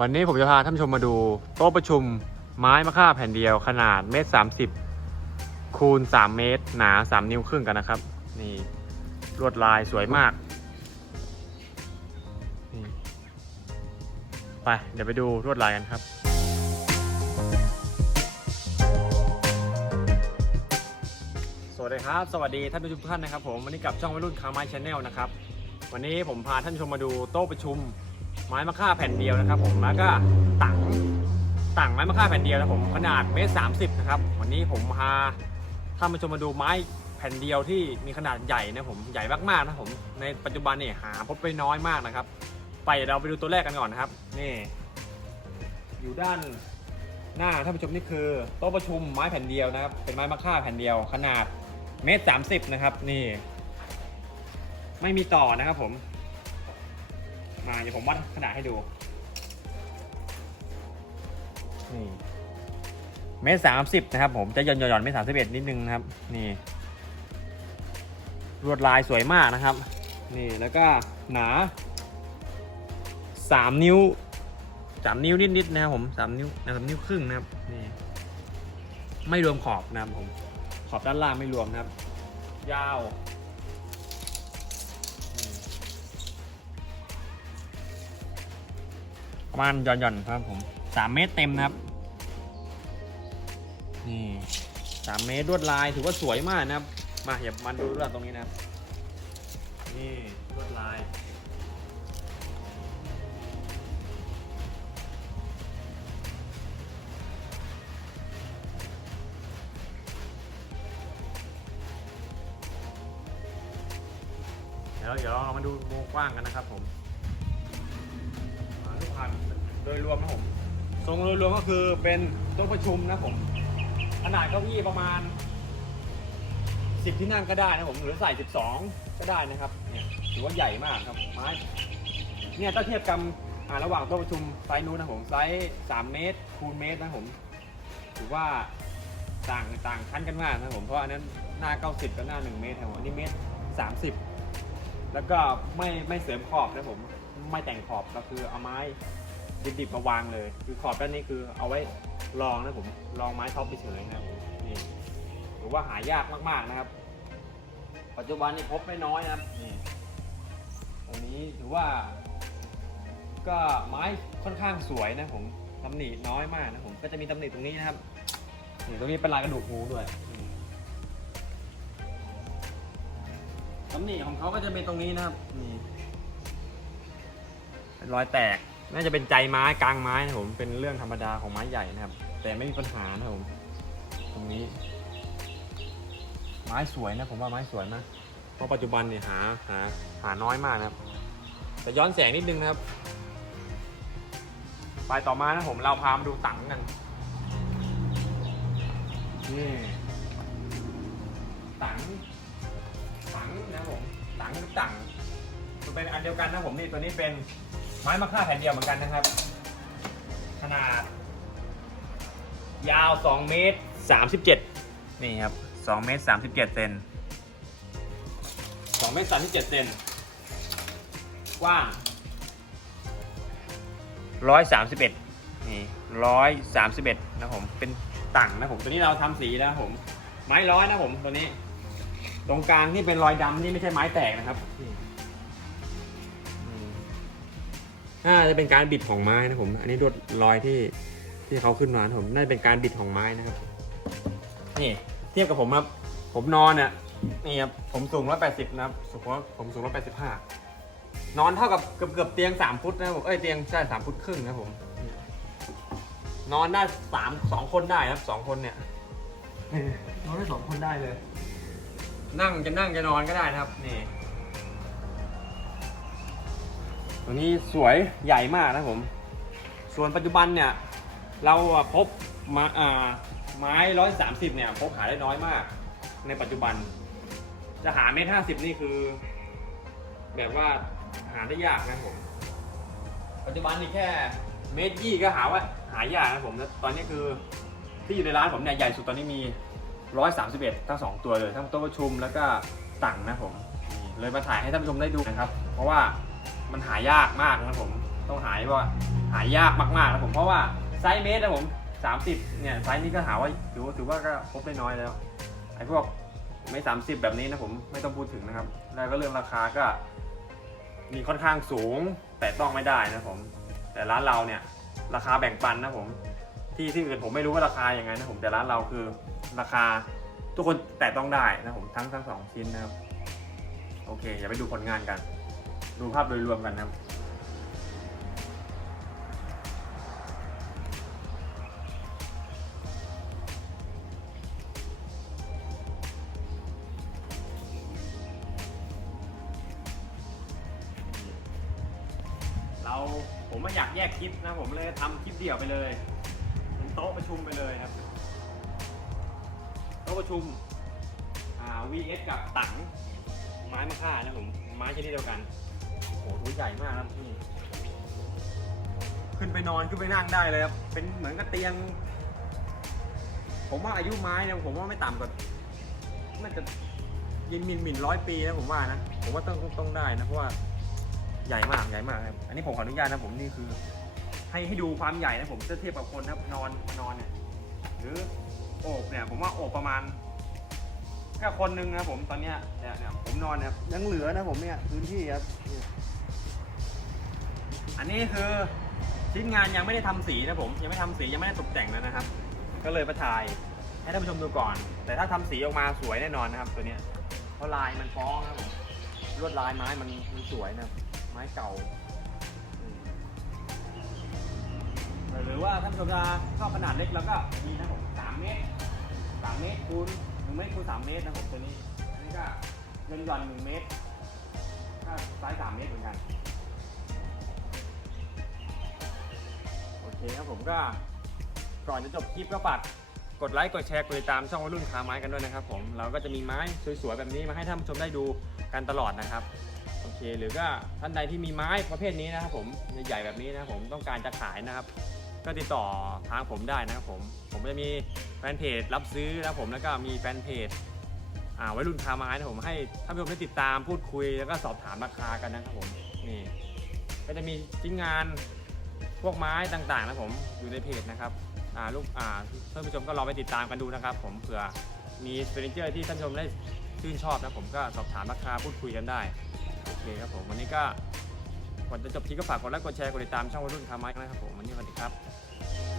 วันนี้ผมจะพาท่านผู้ชมมาดูโต๊ะประชุมไม้มะค่าแผ่นเดียวขนาดเมตรสามสิบคูณสามเมตร หนาสามนิ้วครึ่งกันนะครับ นี่ลวดลายสวยมากไปเดี๋ยวไปดูลวดลายกันครับสวัสดีครับ สวัสดีท่านผู้ชมทุกท่านนะครับผมวันนี้กับช่องวัยรุ่นคาร์ไม้ชาแนลนะครับ วันนี้ผมพาท่านชมมาดูโต๊ะประชุม ไม้มะค่าแผ่นเดียวนะครับ ผมแล้วก็ตังตังไม้มะค่าแผ่นเดียวนะผมขนาดเมตรสามสิบนะครับวันนี้ผมพาท่านผู้ชมมาดูไม้แผ่นเดียวที่มีขนาดใหญ่นะผมใหญ่มากๆนะผมในปัจจุบันเนี่ยหาพบไปน้อยมากนะครับ ไปเดี๋ยวเราไปดูตัวแรกกันก่อนนะครับนี่อยู่ด้านหน้าท่านผู้ชมนี่คือโต๊ะประชุมไม้แผ่นเดียวนะครับ เป็นไม้มะค่าแผ่นเดียว ขนาดเมตรสามสิบนะครับนี่ ไม่มีต่อนะครับผม มาเดี๋ยวผมวัดขนาดให้ดู นี่เมตรสามสิบนะครับ ผมจะหย่อนหย่อนเมตรสามสิบเอ็ดนิดนึงนะครับ นี่ลวดลายสวยมากนะครับ นี่แล้วก็หนาสามนิ้วสามนิ้วนิดๆนะครับผมสามนิ้วนสามนิ้วครึ่งนะครับนี่ไม่รวมขอบนะครับผม ขอบด้านล่างไม่รวมนะครับ ยาว ประมาณหย่อนๆครับผมสามเมตรเต็มนะครับนี่สามเมตรลวดลายถือว่าสวยมากนะครับ มาอย่ามาดูลวดตรงนี้นะครับ นี่ลวดลายเดี๋ยวเดี๋ยวเรามาดูมุมกว้างกันนะครับผม โดยรวมนะผม ทรงโดยรวมก็คือเป็นโต๊ะประชุมนะผม ขนาดเก้าอี้ประมาณ 10 ที่นั่งก็ได้นะผม หรือใส่ 12 ก็ได้นะครับ เนี่ยถือว่าใหญ่มากครับไม้เนี่ยถ้าเทียบกับอ่าระหว่างโต๊ะประชุมไซส์นู้นนะผมไซส์3เมตรคูณเมตรนะผมถือว่าต่างต่างชั้นกันมากนะผมเพราะอันนั้นหน้า 90 กับหน้า 1 เมตรนะผมอันนี้เมตร 30 แล้วก็ไม่ไม่เสริมขอบนะผมไม่แต่งขอบก็คือเอาไม้ ดิบๆมาวางเลย คือขอบด้านนี้คือเอาไว้รองนะผมรองไม้ท็อปเฉยๆนะครับนี่ถือว่าหายากมากๆนะครับ ปัจจุบันนี้พบไม่น้อยนะครับนี่ตรงนี้ถือว่า ก็ไม้ค่อนข้างสวยนะผมตำหนิน้อยมากนะผมก็จะมีตำหนิตรงนี้นะครับนี่ตรงนี้เป็นลายกระดูกงูด้วยตำหนิของเขาก็จะเป็นตรงนี้นะครับนี่เป็นรอยแตก น่าจะเป็นใจไม้กลางไม้นะผมเป็นเรื่องธรรมดาของไม้ใหญ่นะครับ แต่ไม่มีปัญหานะผมตรงนี้ ไม้สวยนะผมว่าไม้สวยมากเพราะปัจจุบันเนี่ยหาหาหาน้อยมากนะครับ แต่ย้อนแสงนิดนึงนะครับไปต่อมานะผมเราพามาดูตังกันนี่ตังตังนะผมตังตังมันเป็นอันเดียวกันนะผมนี่ตัวนี้เป็น ไม้มะค่าแผ่นเดียวเหมือนกันนะครับ ขนาด ยาว 2 เมตร 37 นี่ครับ 2 เมตร 37เซน2เมตร 37เซนกว้าง 131 นี่ 131 นะผม เป็นต่างนะผม ตัวนี้เราทำสีนะผม ไม้ร้อยนะผม ตัวนี้ ตรงกลางที่เป็นรอยดำนี่ไม่ใช่ไม้แตกนะครับ น่าจะเป็นการบิดของไม้นะผม อันนี้ดวดรอยที่ที่เขาขึ้นมานผมน่าจะเป็นการบิดของไม้นะครับ นี่เทียบกับผมครับ ผมนอนเนี่ยนี่ครับผมสูง180นะครับสุขผมสูง185นอนเท่ากับเกือบเกือบเตียง3ฟุตนะครับผมเอ้ยเตียงใช่3ฟุตครึ่งนะผม นอนได้สามสองคนได้ครับสองคนเนี่ยนอนได้สองคนได้เลย นั่งจะนั่งจะนอนก็ได้นะครับนี่ ตัวนี้สวยใหญ่มากนะผม ส่วนปัจจุบันเนี่ย เราพบมาไม้ร้อยสามสิบเนี่ยพบหาได้น้อยมาก ในปัจจุบัน จะหาเมตรห้าสิบนี่คือ แบบว่าหาได้ยากนะผม ปัจจุบันนี่แค่เมตรยี่ก็หาว่าหายากนะผมแล้วตอนนี้คือที่อยู่ในร้านผมเนี่ยใหญ่สุดตอนนี้มีร้อยสามสิบเอ็ดทั้งสองตัวเลย ทั้งโต๊ะประชุมแล้วก็ตั่งนะผม เลยมาถ่ายให้ท่านผู้ชมได้ดูนะครับ เพราะว่า มันหายากมากนะผมต้องหายว่าหายากมากๆนะผมเพราะว่าไซส์เมตรนะผม30เนี่ยไซส์นี้ก็หาว่าถือว่าถือว่าก็พบได้น้อยแล้วไอ้พวกไม่สามสิบแบบนี้นะผมไม่ต้องพูดถึงนะครับ แล้วก็เรื่องราคาก็ มีค่อนข้างสูงแต่ต้องไม่ได้นะผม แต่ร้านเราเนี่ยราคาแบ่งปันนะผมที่ที่อื่นผมไม่รู้ว่าราคาอยังไงนะผมแต่ร้านเราคือราคาทุกคนแต่ต้องได้นะผมทั้งทั้งสองชิ้นนะครับ โอเคอย่าไปดูผลงานกัน ดูภาพโดยรวมกันนะครับ เราผมไม่อยากแยกคลิปนะผมเลยทำคลิปเดี่ยวไปเลยเป็นโต๊ะประชุมไปเลยครับ โต๊ะประชุม อ่า VS กับตังไม้มะค่านะผมไม้ชนิดเดียวกัน โอ้โหตัวใหญ่มากครับนี่ขึ้นไปนอนขึ้นไปนั่งได้เลยครับ เป็นเหมือนกับเตียง ผมว่าอายุไม้เนี่ยผมว่าไม่ต่ำกว่าน่าจะยินมินมินร้อยปีนะผมว่านะ ผมว่าต้องต้องได้นะ เพราะว่าใหญ่มากใหญ่มากครับ อันนี้ผมขออนุญาตนะผมนี่คือ ให้ให้ดูความใหญ่นะผมจะเทียบกับคนนะนอนนอนเนี่ย หรือโอบเนี่ย ผมว่าโอบประมาณ แค่คนหนึ่งนะผมตอนเนี้ยเนี่ยเนี่ยผมนอนเนี่ยยังเหลือนะผมเนี่ยพื้นที่ครับเนี่ยอันนี้คือชิ้นงานยังไม่ได้ทำสีนะผมยังไม่ทำสียังไม่ได้ตกแต่งนะนะครับ ก็เลยมาถ่ายให้ท่านผู้ชมดูก่อน แต่ถ้าทำสีออกมาสวยแน่นอนนะครับ ตัวเนี้ยเพราะลายมันฟ้องครับผมลวดลายไม้มันมันสวยนะครับไม้เก่าอืมหรือว่าท่านผู้ชมจะชอบขนาดเล็กแล้วก็มีนะผมสามเมตรสามเมตรคูณ นึ่งเมตรคูณสามเมตรนะผมตัวนี้ อันนี้ก็เงินหย่อนหนึ่งเมตรก็ไซส์สามเมตรเหมือนกัน โอเคครับผมก็ก่อนจะจบคลิปก็ฝากกดไลค์กดแชร์กดติดตามช่องวัยรุ่นคาไม้กันด้วยนะครับผมเราก็จะมีไม้สวยๆแบบนี้มาให้ท่านผู้ชมได้ดูกันตลอดนะครับโอเคหรือก็ท่านใดที่มีไม้ประเภทนี้นะครับผมใหญ่ๆแบบนี้นะผมต้องการจะขายนะครับ ก็ติดต่อทางผมได้นะครับผม ผมจะมีแฟนเพจรับซื้อนะครับผมแล้วก็มีแฟนเพจอ่าไว้รุ่นคาไม้นะผมให้ท่านผู้ชมได้ติดตามพูดคุยแล้วก็สอบถามราคากันนะครับผมนี่ก็จะมีชิ้นงานพวกไม้ต่างๆนะผมอยู่ในเพจนะครับอ่าลูกอ่าท่านผู้ชมก็ลองไปติดตามกันดูนะครับ ผมเผื่อมีเฟอร์นิเจอร์ที่ท่านผู้ชมได้ชื่นชอบนะผมก็สอบถามราคาพูดคุยกันได้โอเคครับผมวันนี้ก็ อนจะจบคลิปก็ฝากกดไลค์กดแชร์กดติดตามช่องวัยรุ่นคาไม้นะครับผมวันนี้สวัสดีครับ